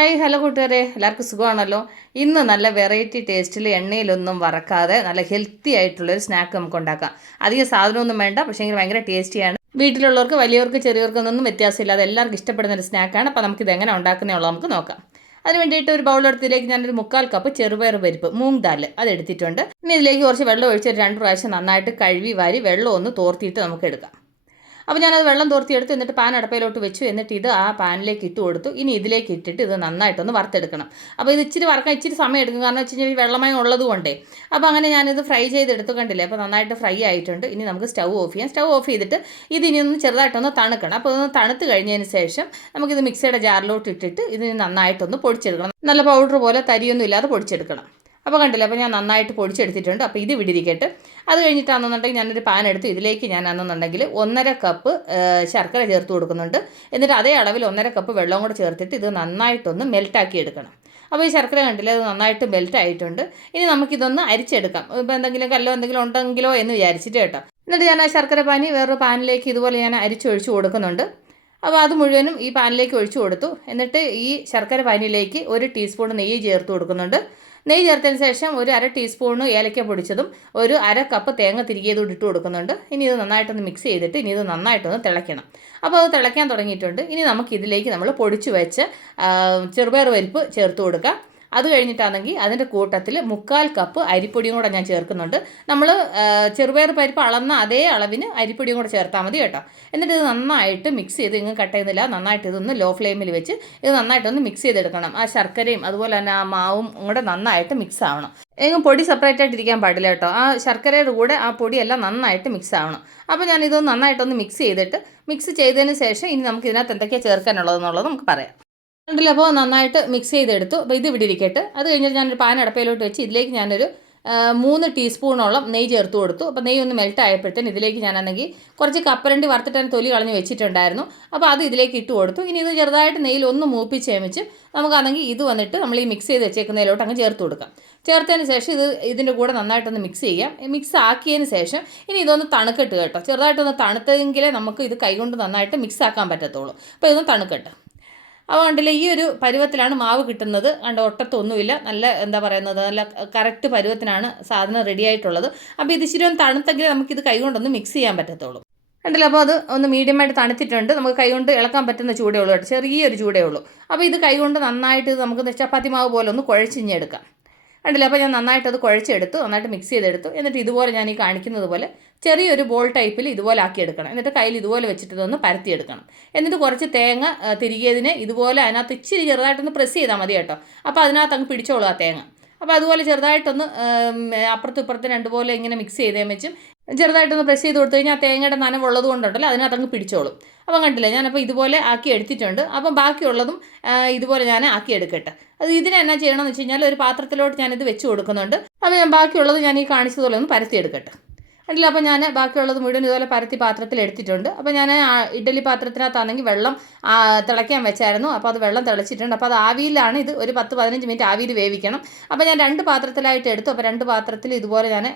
Hi hello കൂട്ടുകാരെ. എല്ലാവർക്കും സുഖമാണല്ലോ? ഇന്ന് നല്ല വെറൈറ്റി ടേസ്റ്റിൽ എണ്ണയിലൊന്നും വറക്കാതെ നല്ല ഹെൽത്തി ആയിട്ടുള്ളൊരു സ്നാക്ക് നമുക്ക് ഉണ്ടാക്കാം. അധികം സാധനമൊന്നും വേണ്ട പക്ഷേ എങ്കിൽ ഭയങ്കര ടേസ്റ്റിയാണ് വീട്ടിലുള്ളവർക്ക് വലിയവർക്ക് ചെറിയവർക്കൊന്നും വ്യത്യാസമില്ലാതെ എല്ലാവർക്കും ഇഷ്ടപ്പെടുന്ന ഒരു സ്നാക്കാണ് അപ്പോൾ നമുക്കിത് എങ്ങനെ ഉണ്ടാക്കുന്നതുള്ളത് നമുക്ക് നോക്കാം. അതിന് വേണ്ടിയിട്ട് ഒരു ബൗളെടുത്തിലേക്ക് ഞാനൊരു മുക്കാൽ കപ്പ് ചെറുപയർ പരിപ്പ് മൂങ് ദാൽ അത് എടുത്തിട്ടുണ്ട്. ഇനി ഇതിലേക്ക് കുറച്ച് വെള്ളം ഒഴിച്ച് രണ്ട് പ്രാവശ്യം നന്നായിട്ട് കഴുകി വാരി വെള്ളം ഒന്ന് തോർത്തിയിട്ട് നമുക്ക് എടുക്കാം. അപ്പോൾ ഞാനത് വെള്ളം തോർത്തിയെടുത്ത് എന്നിട്ട് പാൻ അടപ്പയിലോട്ട് വെച്ചു. എന്നിട്ട് ഇത് ആ പാനിലേക്ക് ഇട്ട് കൊടുത്തു. ഇനി ഇതിലേക്ക് ഇട്ടിട്ട് ഇത് നന്നായിട്ടൊന്ന് വറുത്തെടുക്കണം. അപ്പോൾ ഇത് ഇച്ചിരി വറക്കാൻ ഇച്ചിരി സമയം എടുക്കും. കാരണം വെച്ച് കഴിഞ്ഞാൽ വെള്ളമയം ഉള്ളത് കൊണ്ടേ. അപ്പോൾ അങ്ങനെ ഞാനിത് ഫ്രൈ ചെയ്തെടുത്തു കണ്ടില്ലേ? അപ്പോൾ നന്നായിട്ട് ഫ്രൈ ആയിട്ടുണ്ട്. ഇനി നമുക്ക് സ്റ്റൗ ഓഫ് ചെയ്യാം. സ്റ്റൗ ഓഫ് ചെയ്തിട്ട് ഇത് ഇനി ഒന്ന് ചെറുതായിട്ടൊന്ന് തണുക്കണം. അപ്പോൾ ഇതൊന്ന് തണുത്ത് കഴിഞ്ഞതിന് ശേഷം നമുക്കിത് മിക്സിയുടെ ജാറിലോട്ട് ഇട്ടിട്ട് ഇതിന് നന്നായിട്ടൊന്ന് പൊടിച്ചെടുക്കണം. നല്ല പൗഡർ പോലെ തരിയൊന്നും ഇല്ലാതെ പൊടിച്ചെടുക്കണം. അപ്പോൾ കണ്ടില്ല അപ്പോൾ ഞാൻ നന്നായിട്ട് പൊടിച്ചെടുത്തിട്ടുണ്ട്. അപ്പോൾ ഇത് വിടിരിക്കട്ടെ. അത് കഴിഞ്ഞിട്ടാണെന്നുണ്ടെങ്കിൽ ഞാനൊരു പാൻ എടുത്ത് ഇതിലേക്ക് ഞാൻ ആണെന്നുണ്ടെങ്കിൽ ഒന്നര കപ്പ് ശർക്കര ചേർത്ത് കൊടുക്കുന്നുണ്ട്. എന്നിട്ട് അതേ അളവിൽ ഒന്നര കപ്പ് വെള്ളം കൂടെ ചേർത്തിട്ട് ഇത് നന്നായിട്ടൊന്ന് മെൽറ്റാക്കി എടുക്കണം. അപ്പോൾ ഈ ശർക്കര കണ്ടില്ലേ അത് നന്നായിട്ട് മെൽറ്റ് ആയിട്ടുണ്ട്. ഇനി നമുക്കിതൊന്ന് അരിച്ചെടുക്കാം. ഇപ്പോൾ എന്തെങ്കിലും കല്ലോ എന്തെങ്കിലും ഉണ്ടെങ്കിലോ എന്ന് വിചാരിച്ചിട്ട് കേട്ടോ. എന്നിട്ട് ഞാൻ ആ ശർക്കര പാനി വേറൊരു പാനിലേക്ക് ഇതുപോലെ ഞാൻ അരിച്ചൊഴിച്ച് കൊടുക്കുന്നുണ്ട്. അപ്പോൾ അത് മുഴുവനും ഈ പാനിലേക്ക് ഒഴിച്ചു കൊടുത്തു. എന്നിട്ട് ഈ ശർക്കര പാനിയിലേക്ക് ഒരു ടീസ്പൂൺ നെയ്യ് ചേർത്ത് കൊടുക്കുന്നുണ്ട്. നെയ്യ് ചേർത്തതിന് ശേഷം ഒരു അര ടീസ്പൂണ് ഏലക്ക പൊടിച്ചതും ഒരു അര കപ്പ് തേങ്ങ തിരികെയതും ഇട്ട് കൊടുക്കുന്നുണ്ട്. ഇനി ഇത് നന്നായിട്ടൊന്ന് മിക്സ് ചെയ്തിട്ട് ഇനി ഇത് നന്നായിട്ടൊന്ന് തിളയ്ക്കണം. അപ്പോൾ അത് തിളയ്ക്കാൻ തുടങ്ങിയിട്ടുണ്ട്. ഇനി നമുക്ക് ഇതിലേക്ക് നമ്മൾ പൊടിച്ചു വെച്ച് ചെറുപയർ പരിപ്പ് ചേർത്ത് കൊടുക്കാം. അത് കഴിഞ്ഞിട്ടാണെങ്കിൽ അതിന്റെ കൂട്ടത്തിൽ മുക്കാൽ കപ്പ് അരിപ്പൊടിയും കൂടെ ഞാൻ ചേർക്കുന്നുണ്ട്. നമ്മൾ ചെറുപയർ പരിപ്പ് അളന്ന അതേ അളവിന് അരിപ്പൊടിയും കൂടെ ചേർത്താൽ മതി കേട്ടോ. എന്നിട്ട് ഇത് നന്നായിട്ട് മിക്സ് ചെയ്ത് ഇങ്ങനെ കട്ട് ചെയ്യുന്നില്ല നന്നായിട്ട് ഇതൊന്ന് ലോ ഫ്ലെയിമിൽ വെച്ച് ഇത് നന്നായിട്ടൊന്ന് മിക്സ് ചെയ്തെടുക്കണം. ആ ശർക്കരയും അതുപോലെ തന്നെ ആ മാവും കൂടെ നന്നായിട്ട് മിക്സ് ആവണം. എങ്ങും പൊടി സെപ്പറേറ്റ് ആയിട്ട് ഇരിക്കാൻ പാടില്ല കേട്ടോ. ആ ശർക്കരയുടെ കൂടെ ആ പൊടിയെല്ലാം നന്നായിട്ട് മിക്സ് ആവണം. അപ്പോൾ ഞാൻ ഇതൊന്ന് നന്നായിട്ടൊന്ന് മിക്സ് ചെയ്തിട്ട് മിക്സ് ചെയ്തതിന് ശേഷം ഇനി നമുക്ക് ഇതിനകത്ത് എന്തൊക്കെയാണ് ചേർക്കാനുള്ളതെന്നുള്ളത് നമുക്ക് പറയാം. ഉണ്ടല്ലോ അപ്പോൾ നന്നായിട്ട് മിക്സ് ചെയ്തെടുത്തു. അപ്പോൾ ഇത് ഇവിടെ ഇരിക്കട്ടെ. അത് കഴിഞ്ഞിട്ട് ഞാനൊരു പാൻ അടപ്പയിലോട്ട് വെച്ച് ഇതിലേക്ക് ഞാനൊരു മൂന്ന് ടീസ്പൂണോളം നെയ്യ് ചേർത്ത് കൊടുത്തു. അപ്പോൾ നെയ്യ് ഒന്ന് മെൽറ്റ് ആയപ്പോഴത്തേന് ഇതിലേക്ക് ഞാനാണെങ്കിൽ കുറച്ച് കപ്പലണ്ടി വറുത്തിട്ട് തൊലി കളഞ്ഞ് വെച്ചിട്ടുണ്ടായിരുന്നു. അപ്പോൾ അത് ഇതിലേക്ക് ഇട്ട് കൊടുത്തു. ഇനി ഇത് ചെറുതായിട്ട് നെയ്യിൽ ഒന്ന് മൂപ്പിച്ച് ചേമിച്ച് നമുക്കാണെങ്കിൽ ഇത് വന്നിട്ട് നമ്മൾ ഈ മിക്സ് ചെയ്ത് വെച്ചേക്കുന്നതിലോട്ട് അങ്ങ് ചേർത്ത് കൊടുക്കാം. ചേർത്തതിന് ശേഷം ഇത് ഇതിന്റെ കൂടെ നന്നായിട്ടൊന്ന് മിക്സ് ചെയ്യാം. മിക്സ് ആക്കിയതിന് ശേഷം ഇനി ഇതൊന്ന് തണുക്കട്ട് കേട്ടോ. ചെറുതായിട്ടൊന്ന് തണുത്തെങ്കിലേ നമുക്ക് ഇത് കൈകൊണ്ട് നന്നായിട്ട് മിക്സ് ആക്കാൻ പറ്റത്തുള്ളൂ. അപ്പോൾ ഇതൊന്ന് തണുക്കട്ടെ. അപ്പോൾ കണ്ടില്ല ഈ ഒരു പരുവത്തിലാണ് മാവ് കിട്ടുന്നത്. കണ്ട ഒട്ടത്തൊന്നുമില്ല. നല്ല എന്താ പറയുന്നത് നല്ല കറക്റ്റ് പരുവത്തിനാണ് സാധനം റെഡി ആയിട്ടുള്ളത്. അപ്പോൾ ഇത് ഇച്ചിരി ഒന്ന് തണുത്തെങ്കിൽ നമുക്കിത് കൈകൊണ്ടൊന്ന് മിക്സ് ചെയ്യാൻ പറ്റത്തുള്ളൂ. ഉണ്ടല്ലോ അപ്പോൾ അത് ഒന്ന് മീഡിയമായിട്ട് തണുത്തിട്ടുണ്ട്. നമുക്ക് കൈകൊണ്ട് ഇളക്കാൻ പറ്റുന്ന ചൂടേ ഉള്ളൂ കേട്ടോ. ചെറിയൊരു ചൂടേ ഉള്ളൂ. അപ്പോൾ ഇത് കൈകൊണ്ട് നന്നായിട്ട് നമുക്ക് ചപ്പാത്തി മാവ് പോലെ ഒന്ന് കുഴച്ചിഞ്ഞെടുക്കാം. കണ്ടില്ല അപ്പോൾ ഞാൻ നന്നായിട്ട് അത് കുഴച്ചെടുത്തു നന്നായിട്ട് മിക്സ് ചെയ്തെടുത്തു. എന്നിട്ട് ഇതുപോലെ ഞാൻ ഈ കാണിക്കുന്നത് പോലെ ചെറിയൊരു ബോൾ ടൈപ്പിൽ ഇതുപോലെ ആക്കിയെടുക്കണം എന്നിട്ട് കയ്യിൽ ഇതുപോലെ വെച്ചിട്ട് ഇതൊന്ന് പരത്തിയെടുക്കണം. എന്നിട്ട് കുറച്ച് തേങ്ങ തിരികിയതിന് ഇതുപോലെ അതിനകത്ത് ഇച്ചിരി ചെറുതായിട്ടൊന്ന് പ്രസ് ചെയ്താൽ മതി കേട്ടോ. അപ്പോൾ അതിനകത്ത് അങ്ങ് പിടിച്ചോളൂ ആ തേങ്ങ. അപ്പോൾ അതുപോലെ ചെറുതായിട്ടൊന്ന് അപ്പുറത്തും ഇപ്പുറത്തും രണ്ടുപോലെ ഇങ്ങനെ മിക്സ് ചെയ്തേ വെച്ചും ചെറുതായിട്ടൊന്ന് പ്രസ് ചെയ്ത് കൊടുത്തു കഴിഞ്ഞാൽ തേങ്ങയുടെ നനവുള്ളത് കൊണ്ടുണ്ടല്ലോ അതിനകത്ത് അങ്ങ് പിടിച്ചോളും. അപ്പം കണ്ടില്ലേ ഞാനപ്പോൾ ഇതുപോലെ ആക്കി എടുത്തിട്ടുണ്ട്. അപ്പം ബാക്കിയുള്ളതും ഇതുപോലെ ഞാൻ ആക്കി എടുക്കട്ടെ. അത് ഇതിനെ എന്നാ ചെയ്യണമെന്ന് വെച്ച് കഴിഞ്ഞാൽ ഒരു പാത്രത്തിലോട്ട് ഞാനിത് വെച്ച് കൊടുക്കുന്നുണ്ട്. അപ്പോൾ ഞാൻ ബാക്കിയുള്ളത് ഞാൻ ഈ കാണിച്ചതുപോലെ ഒന്ന് പരത്തി എടുക്കട്ടെ. ഉണ്ടല്ലോ അപ്പോൾ ഞാൻ ബാക്കിയുള്ളത് മുഴുവൻ ഇതുപോലെ പരത്തി പാത്രത്തിൽ എടുത്തിട്ടുണ്ട്. അപ്പോൾ ഞാൻ ഇഡ്ഡലി പാത്രത്തിനകത്താണെങ്കിൽ വെള്ളം തിളയ്ക്കാൻ വെച്ചായിരുന്നു. അപ്പോൾ അത് വെള്ളം തിളച്ചിട്ടുണ്ട്. അപ്പോൾ അത് ആവിയിലാണ് ഇത് ഒരു പത്ത് പതിനഞ്ച് മിനിറ്റ് ആവിയിൽ വേവിക്കണം. അപ്പോൾ ഞാൻ രണ്ട് പാത്രത്തിലായിട്ട് എടുത്തു. അപ്പോൾ രണ്ട് പാത്രത്തിൽ ഇതുപോലെ ഞാൻ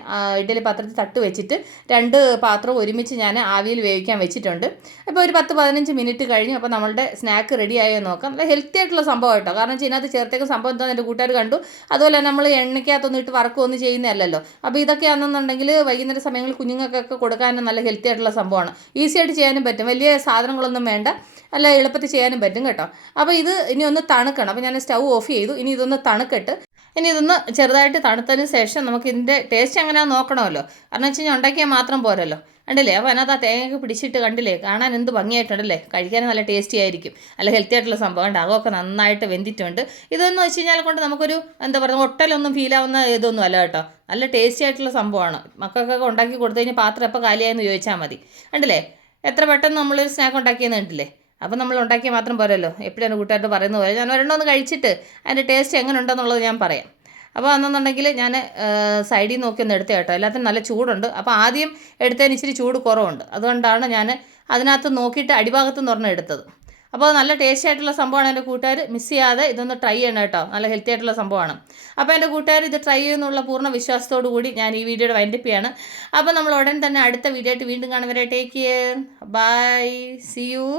ഇഡ്ഡലി പാത്രത്തിൽ തട്ട് വെച്ചിട്ട് രണ്ട് പാത്രവും ഒരുമിച്ച് ഞാൻ ആവിയിൽ വേവിക്കാൻ വെച്ചിട്ടുണ്ട്. അപ്പോൾ ഒരു പത്ത് പതിനഞ്ച് മിനിറ്റ് കഴിഞ്ഞു. അപ്പോൾ നമ്മളുടെ സ്നാക്ക് റെഡി ആയോ നോക്കാം. നല്ല ഹെൽത്തി ആയിട്ടുള്ള സംഭവം കേട്ടോ. കാരണം വെച്ചാൽ ഇതിനകത്ത് ചേർത്തേക്ക് സംഭവം എന്താണെന്ന് എന്റെ കൂട്ടുകാർ കണ്ടു. അതുപോലെ നമ്മൾ എണ്ണയ്ക്കകത്തൊന്നും ഇട്ട് വർക്കൊന്നും ചെയ്യുന്നതല്ലല്ലോ. അപ്പോൾ ഇതൊക്കെ ആണെന്നുണ്ടെങ്കിൽ വൈകുന്നേര സമയം സാധനങ്ങൾ കുഞ്ഞുങ്ങൾക്കൊക്കെ കൊടുക്കാനും നല്ല ഹെൽത്തി ആയിട്ടുള്ള സംഭവമാണ്. ഈസി ആയിട്ട് ചെയ്യാനും പറ്റും. വലിയ സാധനങ്ങളൊന്നും വേണ്ട. അല്ല എളുപ്പത്തിൽ ചെയ്യാനും പറ്റും കേട്ടോ. അപ്പോൾ ഇത് ഇനി ഒന്ന് തണുക്കണം. അപ്പോൾ ഞാൻ സ്റ്റൗ ഓഫ് ചെയ്തു. ഇനി ഇതൊന്ന് തണുക്കട്ട് ഇനി ഇതൊന്ന് ചെറുതായിട്ട് തണുത്തതിന് ശേഷം നമുക്ക് ഇതിന്റെ ടേസ്റ്റ് എങ്ങനെയാണെന്ന് നോക്കണമല്ലോ. കാരണം വെച്ച് കഴിഞ്ഞാൽ ഉണ്ടാക്കിയാൽ മാത്രം പോരല്ലോ. കണ്ടില്ലേ? അപ്പോൾ അതിനകത്ത് ആ തേങ്ങയൊക്കെ പിടിച്ചിട്ട് കണ്ടില്ലേ? കാണാൻ എന്ത് ഭംഗിയായിട്ടുണ്ടല്ലേ? കഴിക്കാൻ നല്ല ടേസ്റ്റി ആയിരിക്കും. നല്ല ഹെൽത്തി ആയിട്ടുള്ള സംഭവം. ഉണ്ട് അകമൊക്കെ നന്നായിട്ട് വെന്തിട്ടുണ്ട്. ഇതെന്ന് വെച്ച് കഴിഞ്ഞാൽ കൊണ്ട് നമുക്കൊരു എന്താ പറയുക ഒട്ടലൊന്നും ഫീലാവുന്ന ഇതൊന്നും അല്ല കേട്ടോ. നല്ല ടേസ്റ്റി ആയിട്ടുള്ള സംഭവമാണ്. മക്കൾക്കൊക്കെ ഉണ്ടാക്കി കൊടുത്തു കഴിഞ്ഞാൽ പാത്രം എപ്പോൾ കാലിയായെന്ന് ചോദിച്ചാൽ മതി. കണ്ടില്ലേ? എത്ര പെട്ടെന്ന് നമ്മളൊരു സ്നാക്ക് ഉണ്ടാക്കിയെന്ന് കണ്ടില്ലേ? അപ്പം നമ്മൾ ഉണ്ടാക്കിയ മാത്രം പോരല്ലോ. എപ്പോഴാണ് കൂട്ടുകാരോട് പറയുന്നത് പോലെ ഞാൻ ഒരെണ്ണം ഒന്ന് കഴിച്ചിട്ട് അതിന്റെ ടേസ്റ്റ് എങ്ങനെ ഉണ്ടെന്നുള്ളത് ഞാൻ പറയാം. അപ്പോൾ അന്നെന്നുണ്ടെങ്കിൽ ഞാൻ സൈഡിൽ നോക്കി ഒന്ന് എടുത്ത കേട്ടോ. എല്ലാത്തിനും നല്ല ചൂടുണ്ട്. അപ്പോൾ ആദ്യം എടുത്തതിന് ഇച്ചിരി ചൂട് കുറവുണ്ട്. അതുകൊണ്ടാണ് ഞാൻ അതിനകത്ത് നോക്കിയിട്ട് അടിഭാഗത്ത് നിന്ന് പറഞ്ഞ് എടുത്തത്. അപ്പോൾ നല്ല ടേസ്റ്റി ആയിട്ടുള്ള സംഭവമാണ് എന്റെ കൂട്ടുകാർ. മിസ് ചെയ്യാതെ ഇതൊന്ന് ട്രൈ ചെയ്യണം കേട്ടോ. നല്ല ഹെൽത്തി ആയിട്ടുള്ള സംഭവമാണ്. അപ്പോൾ എന്റെ കൂട്ടുകാർ ഇത് ട്രൈ ചെയ്യുന്നുള്ള പൂർണ വിശ്വാസത്തോടു കൂടി ഞാൻ ഈ വീഡിയോയുടെ വൈൻഡപ്പ് ചെയ്യാണ്. അപ്പോൾ നമ്മൾ ഉടൻ തന്നെ അടുത്ത വീഡിയോ ആയിട്ട് വീണ്ടും കാണുന്നവരെ take care. Bye. See you.